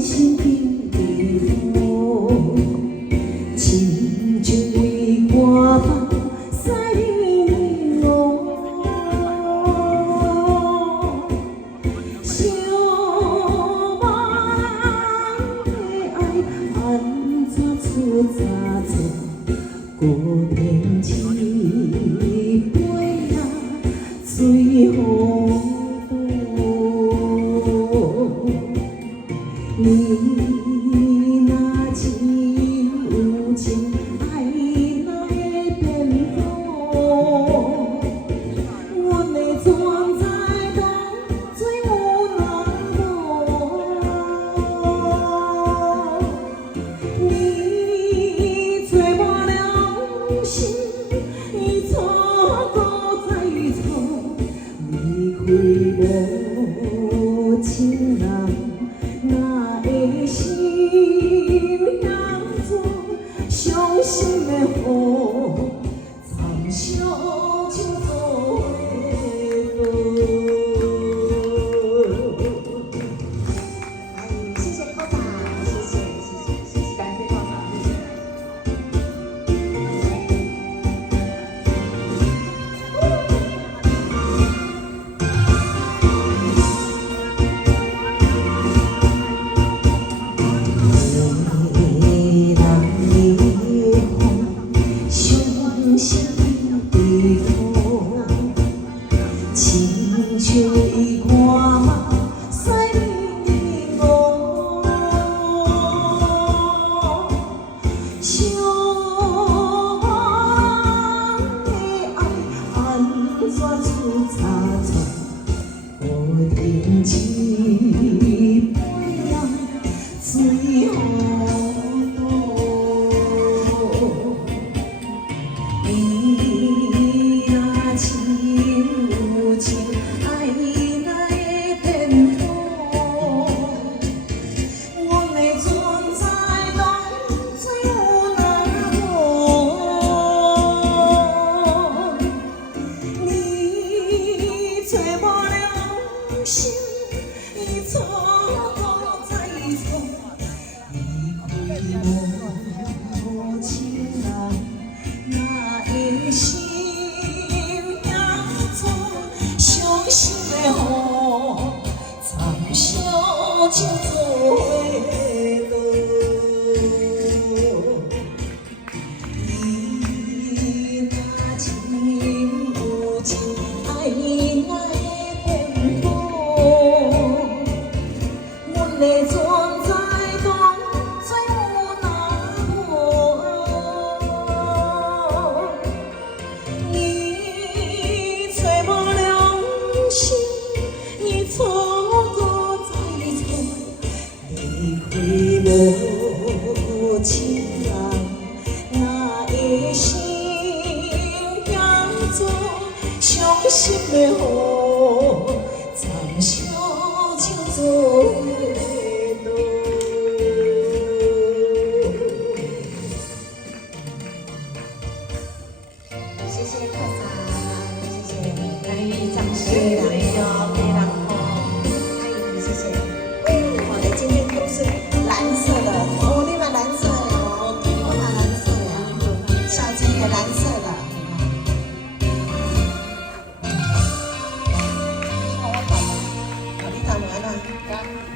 心紧的风，亲像为歌放西里路，相望的爱安怎出差错？孤天只飞啊，水雨你若真有情，爱哪会变风？阮的船在东水有人无？你找我了心，你错过再错，离开无情人。哪会心向做伤心的雨，惨笑就做谢谢科长，谢谢，感谢科长，谢谢。亲像伊看嘛西里路，相望的爱安怎出差错？雨天只飞啊，水雨你若真有情，爱哪会变风？阮的船在东水有人无？你找我了心，你错过再错，离开无情人，哪会心向做伤心的雨，惨笑就做回落。你若真有情，爱哪会变风？阮的船在东水有人无？你找我了心，你错过再错，离开无情人，哪会心向做伤心的雨，惨笑就做回落。谢谢科长，谢谢，来掌声鼓励哦。